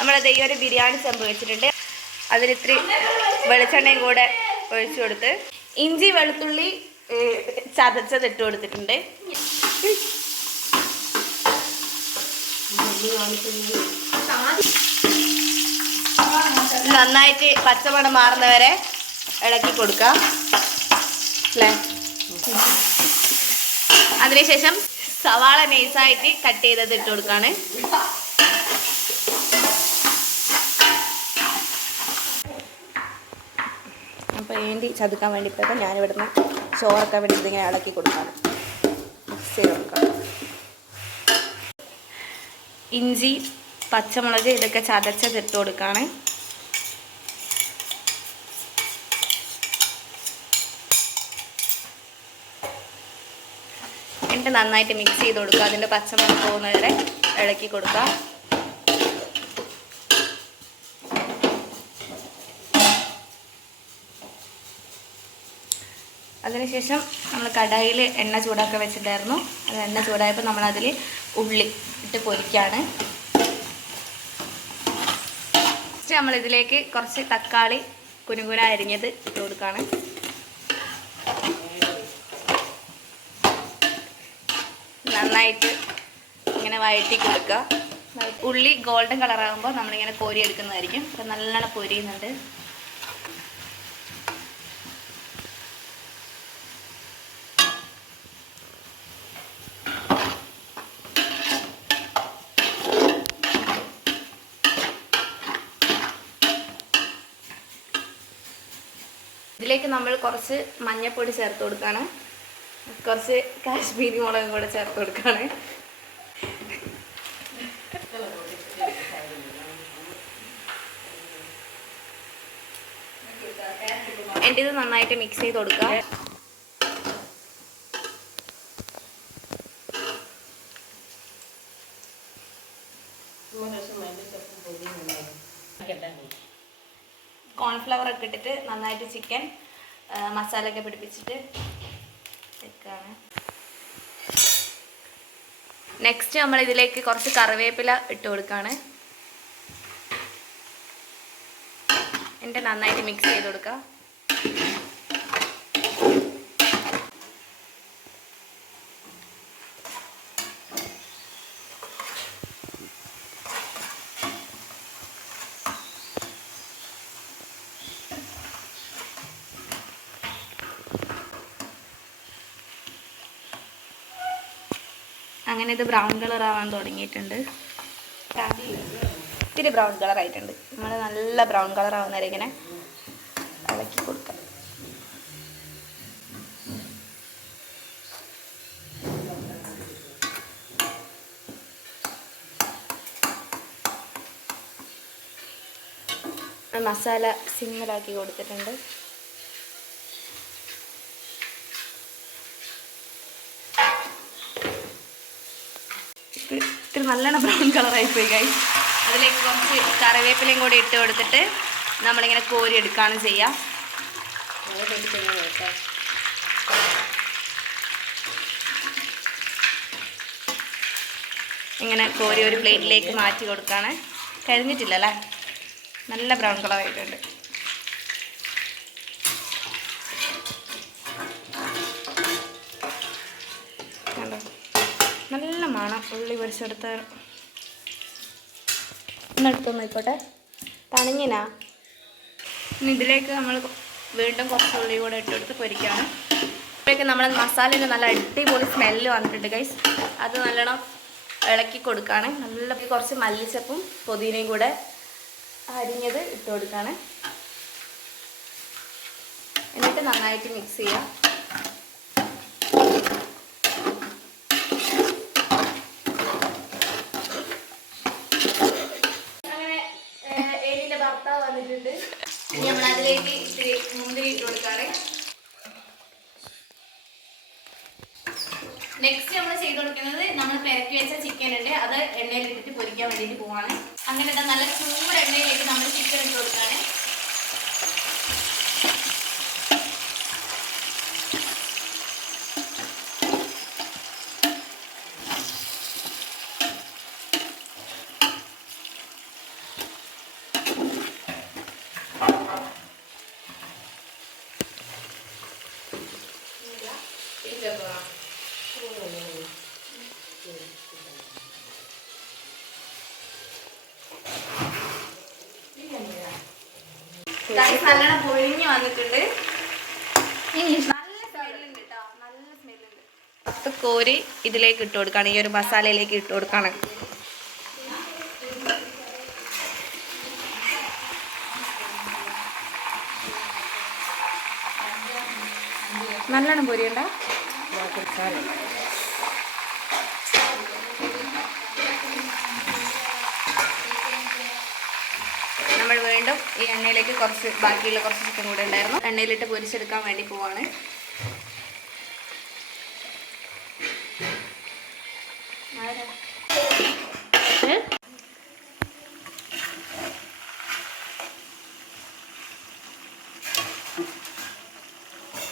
നമ്മളത് ഈ ഒരു ബിരിയാണി ചെമ്പ് വെച്ചിട്ടുണ്ട്. അതിലിത്തിരി വെളിച്ചെണ്ണയും കൂടെ ഒഴിച്ചു കൊടുത്ത് ഇഞ്ചി വെളുത്തുള്ളി ചതച്ചത് ഇട്ട് കൊടുത്തിട്ടുണ്ട്. നന്നായിട്ട് പച്ചമണം മാറുന്നവരെ ഇളക്കി കൊടുക്കാം അല്ലേ. അതിനുശേഷം സവാള നൈസായിട്ട് കട്ട് ചെയ്തത് ഇട്ട് കൊടുക്കാണ്. അപ്പോൾ വേണ്ടി ചതുക്കാൻ വേണ്ടിയിട്ടപ്പോൾ ഞാനിവിടുന്ന് ചോറൊക്കെ വേണ്ടി ഇതിങ്ങനെ ഇളക്കി കൊടുക്കാണ്. മിക്സ് ചെയ്ത് കൊടുക്കാം. ഇഞ്ചി പച്ചമുളക് ഇതൊക്കെ ചതച്ചത് ഇട്ട് കൊടുക്കാണ്. എന്നിട്ട് നന്നായിട്ട് മിക്സ് ചെയ്ത് കൊടുക്കുക. അതിൻ്റെ പച്ചമുളക് പോകുന്നവരെ ഇളക്കി കൊടുക്കുക. അതിനുശേഷം നമ്മൾ കടായിൽ എണ്ണ ചൂടാക്കാൻ വെച്ചിട്ടുണ്ടായിരുന്നു. അത് എണ്ണ ചൂടായപ്പോൾ നമ്മളതിൽ ഉള്ളി ഇട്ട് പൊരിക്കുകയാണ്. ഫസ്റ്റ് നമ്മളിതിലേക്ക് കുറച്ച് തക്കാളി കുനുകുന അരിഞ്ഞത് ഇട്ട് കൊടുക്കുകയാണ്. നന്നായിട്ട് ഇങ്ങനെ വഴറ്റി കൊടുക്കുക. ഉള്ളി ഗോൾഡൻ കളറാകുമ്പോൾ നമ്മളിങ്ങനെ കോരി എടുക്കുന്നതായിരിക്കും. അപ്പം നല്ലോണം പൊരിയുന്നുണ്ട്. ഇതിലേക്ക് നമ്മൾ കുറച്ച് മഞ്ഞൾപ്പൊടി ചേർത്ത് കൊടുക്കുകയാണ്. കുറച്ച് കാശ്മീരി മുളകും കൂടെ ചേർത്ത് കൊടുക്കുകയാണ്. എന്നിട്ട് ഇത് നന്നായിട്ട് മിക്സ് ചെയ്ത് കൊടുക്കുക. കോൺഫ്ലവർ ഒക്കെ ഇട്ടിട്ട് നന്നായിട്ട് ചിക്കൻ മസാല ഒക്കെ പിടിപ്പിച്ചിട്ട് വെക്കാണ്. നെക്സ്റ്റ് നമ്മൾ ഇതിലേക്ക് കുറച്ച് കറിവേപ്പില ഇട്ട് കൊടുക്കുകയാണ്. എന്നിട്ട് നന്നായിട്ട് മിക്സ് ചെയ്ത് കൊടുക്കുക. അങ്ങനെ ഇത് ബ്രൗൺ കളർ ആവാൻ തുടങ്ങിയിട്ടുണ്ട്. ഇത്തിരി ബ്രൗൺ കളർ ആയിട്ടുണ്ട്. നമ്മൾ നല്ല ബ്രൗൺ കളർ ആവുന്നവരെ ഇങ്ങനെ ഇളക്കി കൊടുക്കാം. മസാല സിമ്മിലാക്കി കൊടുത്തിട്ടുണ്ട്. ഇത്തിരി നല്ലോണം ബ്രൗൺ കളറായിപ്പോയി ഗൈസ്. അതിലേക്ക് കുറച്ച് കറിവേപ്പിലയും കൂടി ഇട്ട് കൊടുത്തിട്ട് നമ്മളിങ്ങനെ കോരി എടുക്കുകയാണ് ചെയ്യുക. ഇങ്ങനെ കോരി ഒരു പ്ലേറ്റിലേക്ക് മാറ്റി കൊടുക്കുകയാണ്. കരിഞ്ഞിട്ടില്ലല്ലേ, നല്ല ബ്രൗൺ കളറായിട്ടുണ്ട്. നല്ല മണം ഉള്ളി പൊരിച്ചെടുത്ത് ഒന്നെടുത്തൊന്നും ആയിക്കോട്ടെ. തണിഞ്ഞിനാ. ഇനി ഇതിലേക്ക് നമ്മൾ വീണ്ടും കുറച്ച് ഉള്ളി കൂടെ ഇട്ടെടുത്ത് പൊരിക്കുകയാണ്. ഇപ്പോഴേക്ക് നമ്മൾ മസാലയിൽ നല്ല അടിപൊളി സ്മെല്ല് വന്നിട്ടുണ്ട് ഗൈസ്. അത് നല്ലോണം ഇളക്കി കൊടുക്കുകയാണ്. നല്ല കുറച്ച് മല്ലിച്ചപ്പും പുതിനയും കൂടെ അരിഞ്ഞത് ഇട്ട് കൊടുക്കുകയാണ്. എന്നിട്ട് നന്നായിട്ട് മിക്സ് ചെയ്യുക. വന്നിട്ടുണ്ട്. നമ്മൾ അതിലേക്ക് ഇത്തിരി മുന്തിരി ഇട്ട് കൊടുക്കാറ്. നെക്സ്റ്റ് നമ്മൾ ചെയ്ത് കൊടുക്കുന്നത് നമ്മൾ പെരക്കി വെച്ച ചിക്കൻ ഉണ്ട്, അത് എണ്ണയിൽ ഇട്ടിട്ട് പൊരിക്കാൻ വേണ്ടിയിട്ട് പോവാണ്. അങ്ങനെ നല്ല ചൂട് എണ്ണയിലേക്ക് നമ്മൾ ചിക്കൻ ഇട്ട് കൊടുക്കാണ്. നല്ലോണം പൊഴിഞ്ഞ് വന്നിട്ടുണ്ട്. നല്ല സ്മെല്ലുണ്ട് കേട്ടോ, നല്ല സ്മെല്ലുണ്ട്. 10 കോരി ഇതിലേക്ക് ഇട്ട് കൊടുക്കുകയാണ്, ഈ ഒരു മസാലയിലേക്ക് ഇട്ട് കൊടുക്കുകയാണ്. നല്ലോണം പൊരിയണ്ട. നമ്മൾ വീണ്ടും ഈ എണ്ണയിലേക്ക് ബാക്കിയുള്ള കുറച്ച് ചിക്കൻ കൂടെ ഉണ്ടായിരുന്നു, എണ്ണയിലിട്ട് പൊരിച്ചെടുക്കാൻ വേണ്ടി പോവാണ്.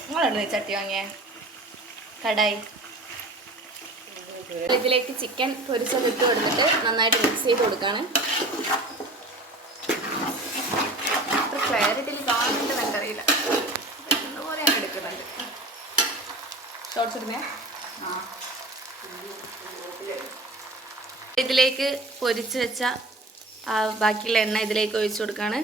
നിങ്ങളെവിടെ ചട്ടി വാങ്ങിയേ? കടായി. ഇതിലേക്ക് ചിക്കൻ പൊരിച്ചത് ഇട്ട് കൊടുത്തിട്ട് നന്നായിട്ട് മിക്സ് ചെയ്ത് കൊടുക്കുകയാണ്. അത്ര ക്ലാരിറ്റിയിൽ കാണുന്നുണ്ടെന്ന് എനിക്കറിയില്ല, അതുപോലെയാണ് എടുക്കുന്നുണ്ട്. ഷോർട്ട്സ് ഇടുന്നേ. ഇതിലേക്ക് പൊരിച്ച് വെച്ച ബാക്കിയുള്ള എണ്ണ ഇതിലേക്ക് ഒഴിച്ചു കൊടുക്കുകയാണ്.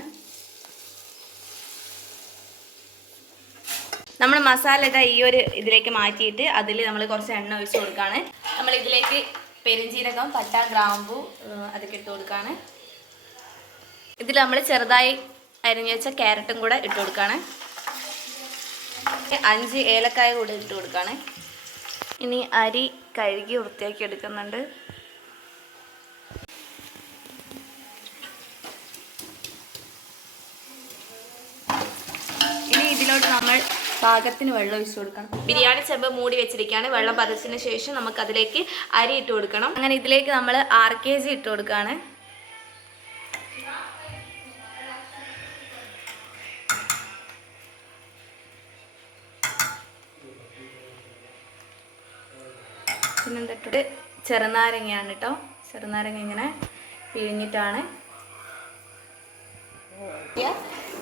നമ്മൾ മസാല ഈ ഒരു ഇതിലേക്ക് മാറ്റിയിട്ട് അതിൽ നമ്മൾ കുറച്ച് എണ്ണ ഒഴിച്ച് കൊടുക്കുകയാണ്. നമ്മൾ ഇതിലേക്ക് പെരുംജീരകം, പട്ട, ഗ്രാമ്പു അതൊക്കെ ഇട്ട് കൊടുക്കുകയാണ്. ഇതിൽ നമ്മൾ ചെറുതായി അരിഞ്ഞു വെച്ച ക്യാരറ്റും കൂടെ ഇട്ട് കൊടുക്കുകയാണ്. 5 ഏലക്കായ കൂടെ ഇട്ട് കൊടുക്കുകയാണ്. ഇനി അരി കഴുകി വൃത്തിയാക്കി എടുക്കുന്നുണ്ട്. ഇനി ഇതിലോട്ട് നമ്മൾ പാകത്തിന് വെള്ളം ഒഴിച്ചു കൊടുക്കണം. ബിരിയാണി ചെമ്പ് മൂടി വെച്ചിരിക്കുകയാണ്. വെള്ളം പതച്ചതിന് ശേഷം നമുക്ക് അതിലേക്ക് അരി ഇട്ട് കൊടുക്കണം. അങ്ങനെ ഇതിലേക്ക് നമ്മൾ 6 kg ഇട്ട് കൊടുക്കുകയാണ്. പിന്നെന്തിട്ട് ചെറുനാരങ്ങയാണ് കേട്ടോ. ചെറുനാരങ്ങ ഇങ്ങനെ പിഴിഞ്ഞിട്ടാണ്.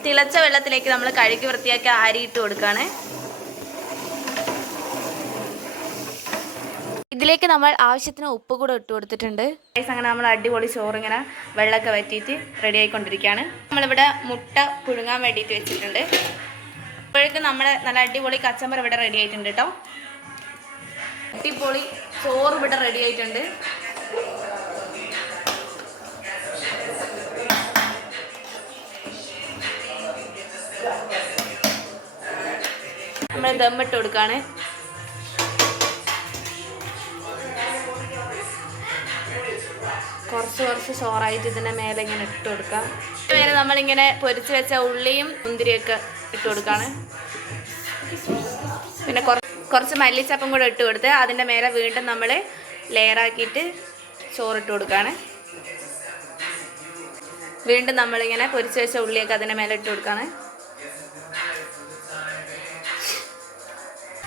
തിളച്ച വെള്ളത്തിലേക്ക് നമ്മൾ കഴുകി വൃത്തിയാക്കി അരി ഇട്ട് കൊടുക്കുകയാണ്. ഇതിലേക്ക് നമ്മൾ ആവശ്യത്തിന് ഉപ്പ് കൂടെ ഇട്ട് കൊടുത്തിട്ടുണ്ട്. അങ്ങനെ നമ്മൾ അടിപൊളി ചോറിങ്ങനെ വെള്ളമൊക്കെ വറ്റിയിട്ട് റെഡി ആയിക്കൊണ്ടിരിക്കുകയാണ്. നമ്മളിവിടെ മുട്ട പുഴുങ്ങാൻ വേണ്ടിയിട്ട് വെച്ചിട്ടുണ്ട്. അപ്പോഴേക്കും നമ്മുടെ നല്ല അടിപൊളി കച്ചമ്പർ ഇവിടെ റെഡി ആയിട്ടുണ്ട് കേട്ടോ. അടിപൊളി ചോറ് ഇവിടെ റെഡി ആയിട്ടുണ്ട്. നമ്മൾ ദമ്മിട്ട് കൊടുക്കുകയാണ്. കുറച്ച് ചോറായിട്ട് ഇതിൻ്റെ മേലെ ഇങ്ങനെ ഇട്ട് കൊടുക്കാം. മേലെ നമ്മളിങ്ങനെ പൊരിച്ച് വെച്ച ഉള്ളിയും മുന്തിരിയൊക്കെ ഇട്ട് കൊടുക്കുകയാണ്. പിന്നെ കുറച്ച് മല്ലിച്ചപ്പും കൂടെ ഇട്ട് കൊടുത്ത് അതിൻ്റെ മേലെ വീണ്ടും നമ്മൾ ലെയറാക്കിയിട്ട് ചോറിട്ട് കൊടുക്കുകയാണ്. വീണ്ടും നമ്മളിങ്ങനെ പൊരിച്ച് വെച്ച ഉള്ളിയൊക്കെ അതിൻ്റെ മേലെ ഇട്ട് കൊടുക്കുകയാണ്.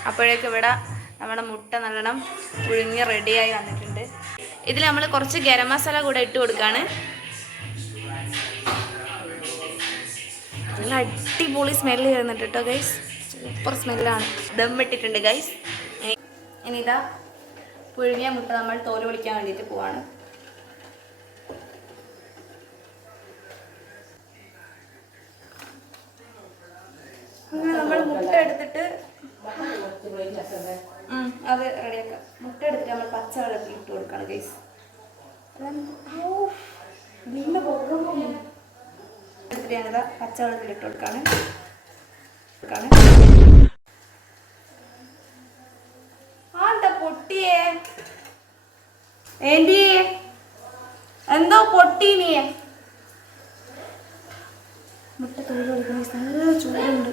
അപ്പോഴേക്കും ഇവിടെ നമ്മുടെ മുട്ട നല്ലോണം പുഴുങ്ങി റെഡിയായി വന്നിട്ടുണ്ട്. ഇതിൽ നമ്മൾ കുറച്ച് ഗരം മസാല കൂടെ ഇട്ട് കൊടുക്കുകയാണ്. നല്ല അടിപൊളി സ്മെല്ല് വരുന്നുണ്ട് കേട്ടോ ഗൈസ്, സൂപ്പർ സ്മെല്ലാണ്. ദമ്മിട്ടിട്ടുണ്ട് ഗൈസ്. ഇനി ഇതാ പുഴുങ്ങിയ മുട്ട നമ്മൾ തോല് പൊളിക്കാൻ വേണ്ടിയിട്ട് പോവാണ്. അങ്ങനെ നമ്മൾ മുട്ട എടുത്തിട്ട് അത് റെഡിയാക്കാം. മുട്ട എടുത്തിട്ട് നമ്മൾ പച്ചവെള്ളത്തിൽ ഇട്ട് കൊടുക്കണം ഗൈസ്. എടുത്തിട്ട് ഞാനിതാ പച്ചവെള്ളത്തിൽ ഇട്ട് കൊടുക്കാണ്. എന്താ പൊട്ടിയേ? ഏന്റി എന്തോ പൊട്ടീനേ? മുട്ട തോല് പൊളിക്കാൻ നല്ല ചൂടുണ്ട്.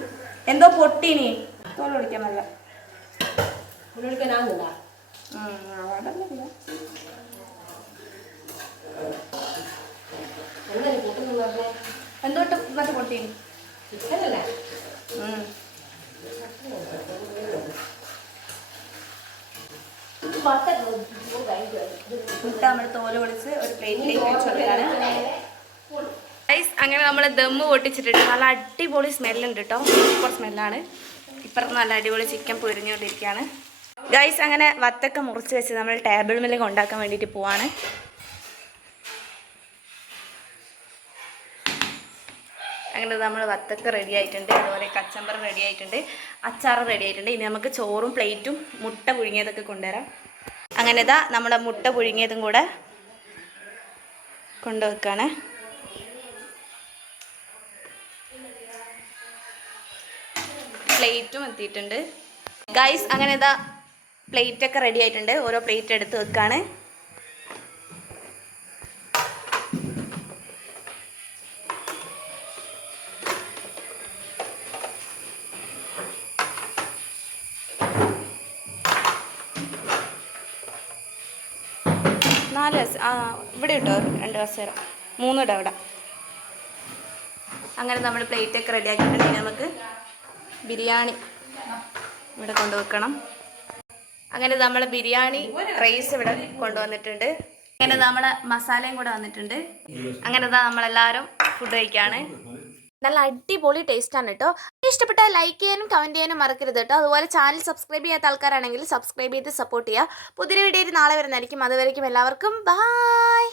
എന്തോ പൊട്ടീനേ? തോല് പൊളിക്കാൻ നല്ല എന്തോട്ട് മറ്റേ പൊട്ടീന് മുട്ട നമ്മൾ തോല് പൊളിച്ച് ഒരു പ്ലേറ്റിലേക്ക് വെച്ച് കൊടുക്കാണ്. അങ്ങനെ നമ്മൾ ദമ്മ് പൊട്ടിച്ചിട്ടുണ്ട്. നല്ല അടിപൊളി സ്മെല്ലുണ്ട് കേട്ടോ, സൂപ്പർ സ്മെല്ലാണ്. ഇപ്പുറത്ത് നല്ല അടിപൊളി ചിക്കൻ പൊരിഞ്ഞുകൊണ്ടിരിക്കുകയാണ് ഗൈസ്. അങ്ങനെ വത്തൊക്കെ മുറിച്ച് വെച്ച് നമ്മൾ ടേബിൾ മേലേക്ക് ഉണ്ടാക്കാൻ വേണ്ടിയിട്ട് പോവാണ്. അങ്ങനെ നമ്മൾ വത്തക്ക റെഡി ആയിട്ടുണ്ട്, അതുപോലെ കച്ചമ്പർ റെഡി ആയിട്ടുണ്ട്, അച്ചാർ റെഡി ആയിട്ടുണ്ട്. ഇനി നമുക്ക് ചോറും പ്ലേറ്റും മുട്ട പുഴുങ്ങിയതൊക്കെ കൊണ്ടുവരാം. അങ്ങനെ ഇതാ നമ്മുടെ മുട്ട പുഴുങ്ങിയതും കൂടെ കൊണ്ടുവെക്കാണ്. പ്ലേറ്റും എത്തിയിട്ടുണ്ട് ഗൈസ്. അങ്ങനെ ഇതാ പ്ലേറ്റൊക്കെ റെഡി ആയിട്ടുണ്ട്. ഓരോ പ്ലേറ്റ് എടുത്ത് വെക്കാണ്. നാല് ഇവിടെ ഇട്ടോ, 2 കസേര, 3 ഇടം അവിടെ. അങ്ങനെ നമ്മൾ പ്ലേറ്റൊക്കെ റെഡി ആക്കിയിട്ടുണ്ടെങ്കിൽ നമുക്ക് ബിരിയാണി ഇവിടെ കൊണ്ടുവെക്കണം. അങ്ങനെ നമ്മൾ ബിരിയാണി റൈസ് ഇവിടെ കൊണ്ടുവന്നിട്ടുണ്ട്. അങ്ങനെ നമ്മളെ മസാലയും കൂടെ വന്നിട്ടുണ്ട്. അങ്ങനെ നമ്മളെല്ലാവരും ഫുഡ് കഴിക്കുകയാണ്. നല്ല അടിപൊളി ടേസ്റ്റാണ് കേട്ടോ. ഇഷ്ടപ്പെട്ടാൽ ലൈക്ക് ചെയ്യാനും കമൻറ്റ് ചെയ്യാനും മറക്കരുത് കേട്ടോ. അതുപോലെ ചാനൽ സബ്സ്ക്രൈബ് ചെയ്യാത്ത ആൾക്കാരാണെങ്കിൽ സബ്സ്ക്രൈബ് ചെയ്ത് സപ്പോർട്ട് ചെയ്യുക. പുതിയൊരു വീഡിയോയിൽ നാളെ വരുന്നതായിരിക്കും. അതുവരേക്കും എല്ലാവർക്കും ബൈ.